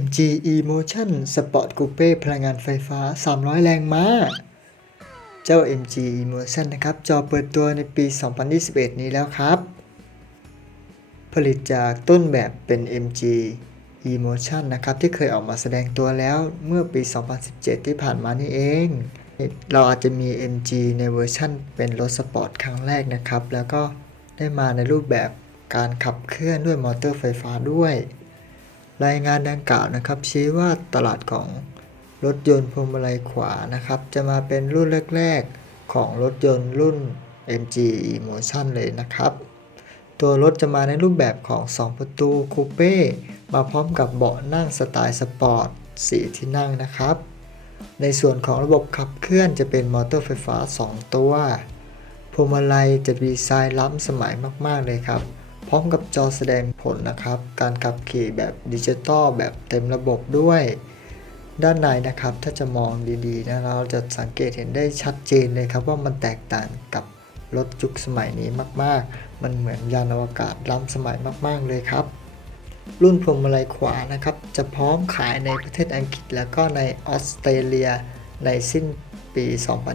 MG Emotion Sport Coupe พลังงานไฟฟ้า 300 แรงม้า เจ้า MG Emotion นะครับ จอเปิดตัวในปี 2021 นี้แล้วครับ ผลิตจากต้นแบบเป็น MG Emotion นะครับ ที่เคยออกมาแสดงตัวแล้วเมื่อปี 2017 ที่ผ่านมานี่เอง เราอาจจะมี MG ในเวอร์ชั่นเป็นรถสปอร์ตครั้งแรกนะครับ แล้วก็ได้มาในรูปแบบการขับเคลื่อนด้วยมอเตอร์ไฟฟ้าด้วย รายงานดังกล่าวนะครับ ชี้ว่าตลาดของรถยนต์พวงมาลัยขวานะครับ จะมาเป็นรุ่นแรก ๆ ของรถยนต์รุ่น MG Emotion เลยนะครับ ตัวรถจะมาในรูปแบบของ 2 ประตูคูเป้มาพร้อมกับเบาะนั่งสไตล์สปอร์ต4ที่นั่งนะครับ ในส่วนของระบบขับเคลื่อนจะเป็นมอเตอร์ไฟฟ้า 2 ตัวพวงมาลัยจะดีไซน์ล้ำสมัยมาก ๆ เลยครับ พร้อมกับจอแสดงผลนะครับ การขับขี่แบบดิจิตอลแบบเต็มระบบด้วย ด้านในนะครับ ถ้าจะมองดีๆนะเราจะสังเกตเห็นได้ชัดเจนเลยครับว่ามันแตกต่างกับรถยุคสมัยนี้มาก ๆ มันเหมือนยานอวกาศล้ำสมัยมาก ๆ เลยครับ รุ่นพวงมาลัยขวานะครับ จะพร้อมขายในประเทศอังกฤษแล้วก็ในออสเตรเลียในสิ้นปี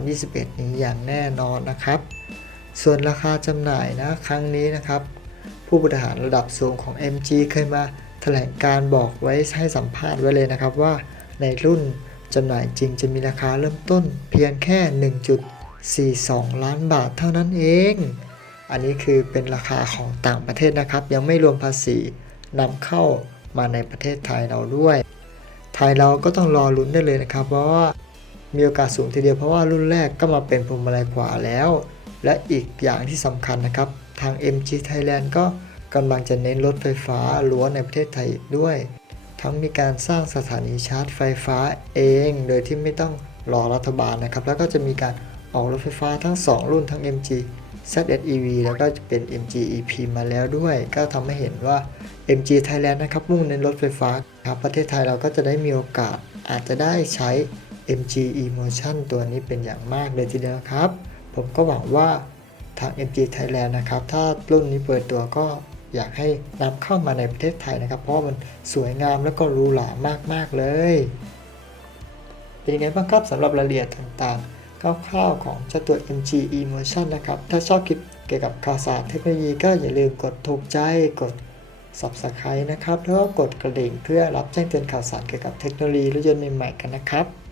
2021 นี้อย่างแน่นอนนะครับ ส่วนราคาจำหน่ายนะครั้งนี้นะครับ ผู้บริหารระดับสูงของ MG เคยมาแถลงการบอกไว้ให้สัมภาษณ์ไว้เลยนะครับว่าในรุ่นจำหน่ายจริงจะมีราคาเริ่มต้นเพียงแค่ 1.42 ล้านบาทเท่านั้นเอง อันนี้คือเป็นราคาของต่างประเทศนะครับ ยังไม่รวมภาษีนำเข้ามาในประเทศไทยเราด้วย ไทยเราก็ต้องรอลุ้นได้เลยนะครับ เพราะว่ามีโอกาสสูงทีเดียวเพราะว่ารุ่นแรกก็มาเป็นพวงมาลัยขวาแล้ว และอีกอย่างที่สำคัญนะครับ ทาง MG Thailand ก็กำลังจะเน้นรถไฟฟ้าล้วนในประเทศไทยอีกด้วย ทั้งมีการสร้างสถานีชาร์จไฟฟ้าเอง โดยที่ไม่ต้องรอรัฐบาลนะครับ แล้วก็จะมีการออกรถไฟฟ้าทั้ง 2 รุ่นทั้ง MG ZSEV แล้วก็จะเป็น MG EP มาแล้วด้วย ก็ทำให้เห็นว่า MG Thailand นะครับมุ่งเน้นรถไฟฟ้าครับประเทศไทยเราก็จะได้มีโอกาสอาจจะได้ใช้ MG Emotion ตัวนี้เป็นอย่างมากเลยทีเดียวครับ ผมก็หวังว่า ทาง MG Thailand นะครับ ถ้ารุ่นนี้เปิดตัวก็อยากให้นำเข้ามาในประเทศไทยนะครับ เพราะมันสวยงามแล้วก็รูหรามาก ๆ เลย เป็นยังไงบ้างครับสำหรับรายละเอียดต่างๆคร่าวๆของเจ้าตัว MG Emotion นะครับ ถ้าชอบคลิปเกี่ยวกับข่าวสารเทคโนโลยีก็อย่าลืมกดถูกใจกด Subscribe นะครับ แล้วก็กดกระดิ่งเพื่อรับแจ้งเตือนข่าวสารเกี่ยวกับเทคโนโลยีรถยนต์ใหม่ๆกันนะครับ